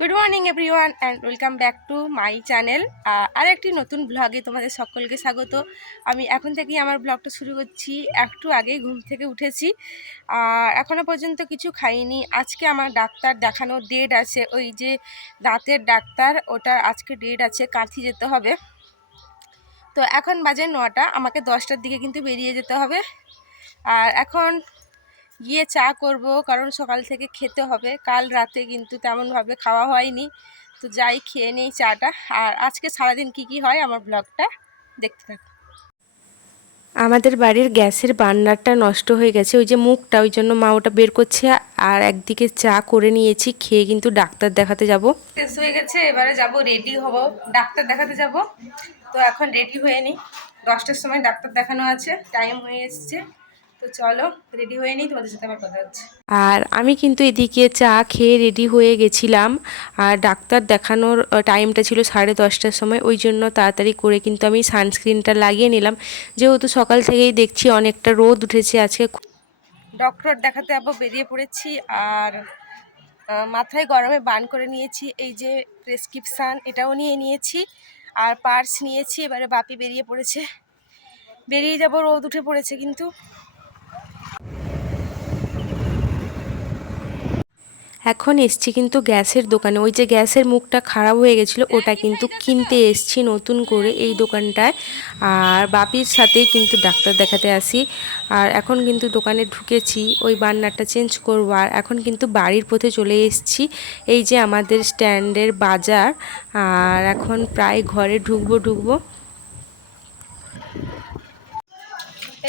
Good morning everyone and welcome back to my channel. আর একটি নতুন ব্লগে তোমাদের সকলকে স্বাগত। আমি এখন থেকেই আমার ব্লগটা শুরু করছি। একটু আগেই ঘুম থেকে উঠেছি আর এখনও পর্যন্ত কিছু খাইনি। আজকে আমার ডাক্তার দেখানোর ডেট আছে, ওই যে দাঁতের ডাক্তার, ওটা আজকে ডেট আছে, কাঁথি যেতে হবে। তো এখন বাজে 9টা, আমাকে 10টার দিকে কিন্তু বেরিয়ে যেতে হবে। আর এখন গিয়ে চা করব, কারণ সকাল থেকে খেতে হবে। কাল রাতে কিন্তু তেমনভাবে খাওয়া হয়নি, তো যাই খেয়ে নেই চাটা। আর আজকে সারাদিন কি হয় আমার ব্লগটা দেখতে থাকো। আমাদের বাড়ির গ্যাসের বার্নারটা নষ্ট হয়ে গেছে, ওই যে মুখটা, ওই জন্য মা ওটা বের করছে। আর একদিকে চা করে নিয়েছি, খেয়ে কিন্তু ডাক্তার দেখাতে যাব। শেষ হয়ে গেছে, এবারে যাব, রেডি হব, ডাক্তার দেখাতে যাব। তো এখন রেডি হয়ে নিই, 10টার সময় ডাক্তার দেখানো আছে, টাইম হয়ে এসছে। তো চলো রেডি হয়ে নিই, তোমাদের সাথে আমার কথা হচ্ছে। আর আমি কিন্তু এদিকে চা খেয়ে রেডি হয়ে গেছিলাম। আর ডাক্তার দেখানোর টাইমটা ছিল 10:30টার সময়, ওই জন্য তাড়াতাড়ি করে কিন্তু আমি সানস্ক্রিনটা লাগিয়ে নিলাম, যেহেতু সকাল থেকেই দেখছি অনেকটা রোদ উঠেছে আজকে। ডক্টর দেখাতে যাবো, বেরিয়ে পড়েছি। আর মাথায় গরমে বান করে নিয়েছি, এই যে প্রেসক্রিপশান এটাও নিয়ে নিয়েছি, আর পার্স নিয়েছি। এবারে বাপি বেরিয়ে পড়েছে, বেরিয়ে যাব, রোদ উঠে পড়েছে কিন্তু। এখন এসছি কিন্তু গ্যাসের দোকানে, ওই যে গ্যাসের মুখটা খারাপ হয়ে গেছিলো, ওটা কিন্তু কিনতে এসছি নতুন করে এই দোকানটায়। আর বাপির সাথেই কিন্তু ডাক্তার দেখাতে আসি। আর এখন কিন্তু দোকানে ঢুকেছি, ওই বার্নারটা চেঞ্জ করবো। আর এখন কিন্তু বাড়ির পথে চলে এসছি, এই যে আমাদের স্ট্যান্ডের বাজার। আর এখন প্রায় ঘরে ঢুকবো।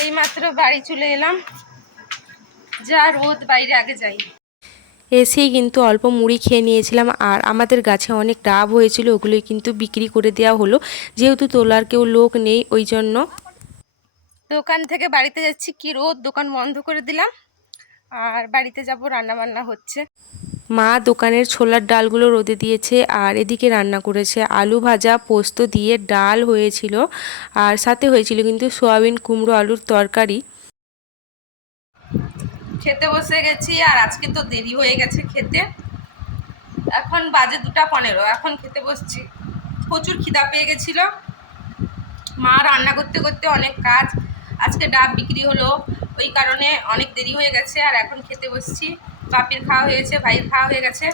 এই মাত্র বাড়ি চলে এলাম, যা রোদ বাইরে, আগে যাই। এসেই কিন্তু অল্প মুড়ি খেয়ে নিয়েছিলাম। আর আমাদের গাছে অনেক ডাব হয়েছিল, ওগুলোই কিন্তু বিক্রি করে দেওয়া হলো, যেহেতু তোলার কেউ লোক নেই, ওই জন্য। দোকান থেকে বাড়িতে যাচ্ছি, কি রোদ, দোকান বন্ধ করে দিলাম। আর বাড়িতে যাব, রান্না বান্না হচ্ছে। মা দোকানের ছোলার ডালগুলো রোদে দিয়েছে, আর এদিকে রান্না করেছে আলু ভাজা, পোস্ত দিয়ে ডাল হয়েছিল, আর সাথে হয়েছিল কিন্তু সোয়াবিন কুমড়ো আলুর তরকারি। খেতে বসে গেছি, আর আজকে তো দেরি হয়ে গেছে খেতে। এখন বাজে 2:15, এখন খেতে বসছি। প্রচুর খিদা পেয়ে গেছিল, মা রান্না করতে করতে অনেক কাজ। আজকে ডাব বিক্রি হলো, ওই কারণে অনেক দেরি হয়ে গেছে। আর এখন খেতে বসছি, বাপির খাওয়া হয়েছে, ভাইয়ের খাওয়া হয়ে গেছে।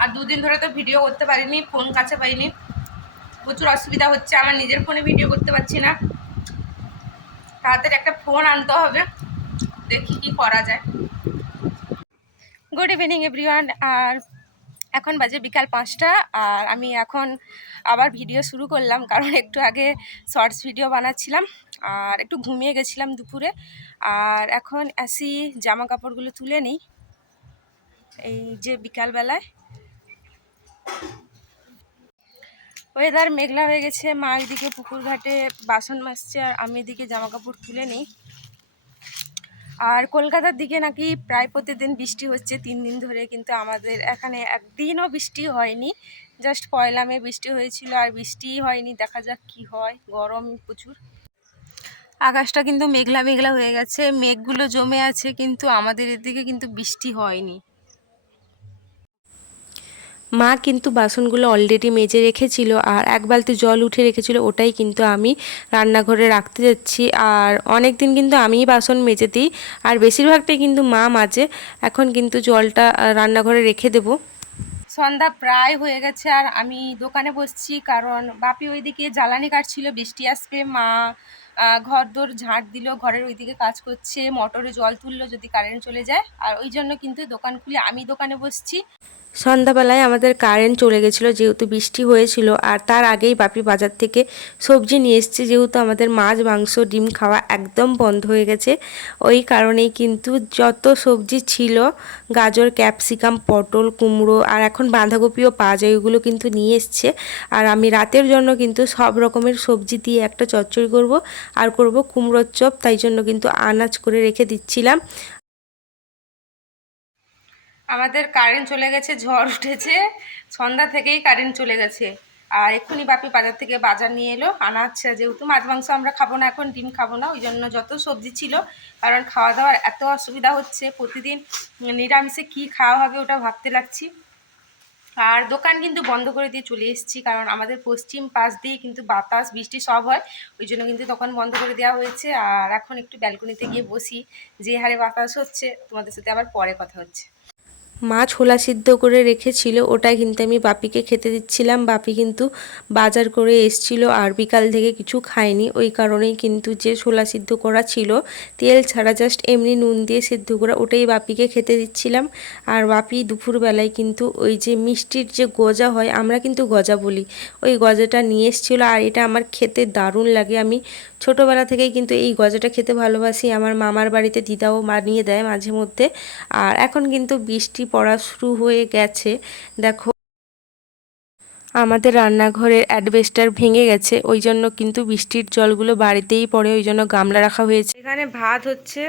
আর 2 দিন ধরে তো ভিডিও করতে পারিনি, ফোন কাছে পাইনি, প্রচুর অসুবিধা হচ্ছে। আমার নিজের ফোনে ভিডিও করতে পারছি না, তাড়াতাড়ি একটা ফোন আনতে হবে, দেখি কি করা যায়। Good evening everyone. আর এখন বাজে বিকাল 5টা। আর আমি এখন আবার ভিডিও শুরু করলাম, কারণ একটু আগে শর্টস ভিডিও বানাচ্ছিলাম আর একটু ঘুমিয়ে গেছিলাম দুপুরে। আর এখন আসি, জামা কাপড়গুলো তুলে নিই, এই যে বিকালবেলায়। ওয়েদার মেঘলা হয়ে গেছে, মা এদিকে পুকুর ঘাটে বাসন মাজছে, আর আমি এদিকে জামা কাপড় তুলে নিই। আর কলকাতার দিকে নাকি প্রায় প্রতিদিন বৃষ্টি হচ্ছে 3 দিন ধরে, কিন্তু আমাদের এখানে একদিনও বৃষ্টি হয়নি। জাস্ট পয়লা মে বৃষ্টি হয়েছিল, আর বৃষ্টিই হয়নি। দেখা যাক কি হয়, গরম প্রচুর। আকাশটা কিন্তু মেঘলা মেঘলা হয়ে গেছে, মেঘগুলো জমে আছে, কিন্তু আমাদের এদিকে কিন্তু বৃষ্টি হয়নি। মা কিন্তু বাসনগুলো অলরেডি মেজে রেখেছিল, আর এক বালতি জল উঠে রেখেছিল, ওটাই কিন্তু আমি রান্নাঘরে রাখতে যাচ্ছি। আর অনেক দিন কিন্তু আমিই বাসন মেজে দিই, আর বেশিরভাগটাই কিন্তু মা মাজে। এখন কিন্তু জলটা রান্নাঘরে রেখে দেব। সন্ধ্যা প্রায় হয়ে গেছে, আর আমি দোকানে বসছি, কারণ বাপি ওইদিকে জ্বালানি কাটছিল, বৃষ্টি আসবে। মা ঘর দোর ঝাঁট দিল, ঘরের ওইদিকে কাজ করছে, মোটরে জল তুললো যদি কারেন্ট চলে যায়। আর ওই জন্য কিন্তু দোকান খুলে আমি দোকানে বসছি। সন্ধ্যাবেলায় আমাদের কারেন্ট চলে গেছিলো, যেহেতু বৃষ্টি হয়েছিল। আর তার আগেই বাপি বাজার থেকে সবজি নিয়ে এসছে, যেহেতু আমাদের মাছ মাংস ডিম খাওয়া একদম বন্ধ হয়ে গেছে, ওই কারণেই কিন্তু যত সবজি ছিল, গাজর, ক্যাপসিকাম, পটল, কুমড়ো, আর এখন বাঁধাকপিও পাওয়া যায়, ওইগুলো কিন্তু নিয়ে এসছে। আর আমি রাতের জন্য কিন্তু সব রকমের সবজি দিয়ে একটা চচ্চড়ি করব, আর করব কুমড়োর চপ, তাই জন্য কিন্তু আনাজ করে রেখে দিচ্ছিলাম। আমাদের কারেন্ট চলে গেছে, ঝড় উঠেছে, সন্ধ্যা থেকেই কারেন্ট চলে গেছে। আর এক্ষুনি বাপি বাজার থেকে বাজার নিয়ে এলো, আনা হচ্ছে। যেহেতু মাছ মাংস আমরা খাবো না এখন, ডিম খাবো না, ওই জন্য যত সবজি ছিল, কারণ খাওয়া দাওয়ার এত অসুবিধা হচ্ছে, প্রতিদিন নিরামিষে কী খাওয়া হবে ওটা ভাবতে লাগছি। আর দোকান কিন্তু বন্ধ করে দিয়ে চলে এসেছি, কারণ আমাদের পশ্চিম পাশ দিয়ে কিন্তু বাতাস বৃষ্টি সব হয়, ওই জন্য কিন্তু দোকান বন্ধ করে দেওয়া হয়েছে। আর এখন একটু ব্যালকনিতে গিয়ে বসি, যে হারে বাতাস হচ্ছে, তোমাদের সাথে আবার পরে কথা হচ্ছে। মা ছোলা সিদ্ধ করে রেখেছিল, ওটাই কিন্তু আমি বাপিকে খেতে দিচ্ছিলাম। বাপি কিন্তু বাজার করে এসছিল আর বিকাল থেকে কিছু খায়নি, ওই কারণেই কিন্তু যে ছোলা সিদ্ধ করা ছিল তেল ছাড়া, জাস্ট এমনি নুন দিয়ে সিদ্ধ করা, ওটাই বাপিকে খেতে দিচ্ছিলাম। আর বাপি দুপুরবেলায় কিন্তু ওই যে মিষ্টির যে গজা হয়, আমরা কিন্তু গজা বলি, ওই গজাটা নিয়ে এসেছিলো। আর এটা আমার খেতে দারুণ লাগে, আমি ছোটোবেলা থেকেই কিন্তু এই গজাটা খেতে ভালোবাসি। আমার মামার বাড়িতে দিদাও বানিয়ে দেয় মাঝে মধ্যে। আর এখন কিন্তু বৃষ্টি পড়া শুরু হয়ে গেছে, দেখো আমাদের রান্নাঘরের অ্যাডবেস্টার ভেঙে গেছে, ওই জন্য কিন্তু বৃষ্টির জলগুলো বাড়িতেই পড়ে, ওই জন্য গামলা রাখা হয়েছে। এখানে ভাত হচ্ছে,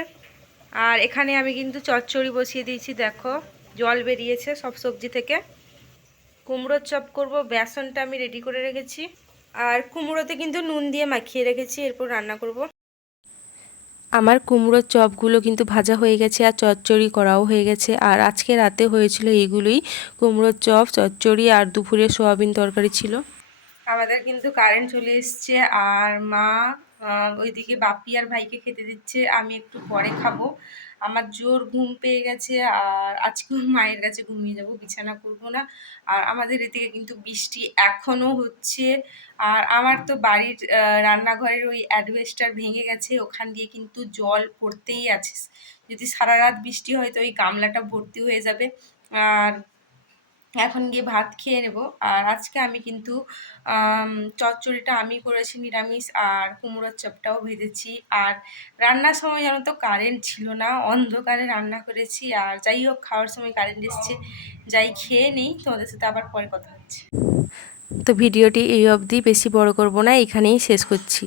আর এখানে আমি কিন্তু চচ্চড়ি বসিয়ে দিয়েছি, দেখো জল বেরিয়েছে সব সবজি থেকে। কুমড়োর চপ করব, বেসনটা আমি রেডি করে রেখেছি, আর কুমড়োতে কিন্তু নুন দিয়ে মাখিয়ে রেখেছি, এরপর রান্না করব। আমার কুমড়োর চপগুলো কিন্তু ভাজা হয়ে গেছে আর চচ্চড়ি করাও হয়ে গেছে। আর আজকে রাতে হয়েছিল এইগুলোই, কুমড়োর চপ, চচ্চড়ি, আর দুপুরে সোয়াবিন তরকারি ছিল। আমাদের কিন্তু কারেন্ট চলে এসছে, আর মা ওইদিকে বাপি আর ভাইকে খেতে দিচ্ছে, আমি একটু পরে খাবো। আমার জোর ঘুম পেয়ে গেছে, আর আজকেও মায়ের কাছে ঘুমিয়ে যাব, বিছানা করবো না। আর আমাদের এদিকে কিন্তু বৃষ্টি এখনও হচ্ছে। আর আমার তো বাড়ির রান্নাঘরের ওই অ্যাডবেস্টার ভেঙে গেছে, ওখান দিয়ে কিন্তু জল পড়তেই আছে। যদি সারা রাত বৃষ্টি হয় তো ওই গামলাটা ভর্তি হয়ে যাবে। আর এখন গিয়ে ভাত খেয়ে নেব। আর আজকে আমি কিন্তু চচ্চড়িটা আমি করেছি নিরামিষ, আর কুমড়োর চপটাও ভেজেছি। আর রান্নার সময় জানো তো কারেন্ট ছিল না, অন্ধকারে রান্না করেছি। আর যাই হোক, খাওয়ার সময় কারেন্ট এসছে, যাই খেয়ে নেই, তোমাদের সাথে আবার পরে কথা হচ্ছে। তো ভিডিওটি এই অবধি, বেশি বড় করব না, এখানেই শেষ করছি।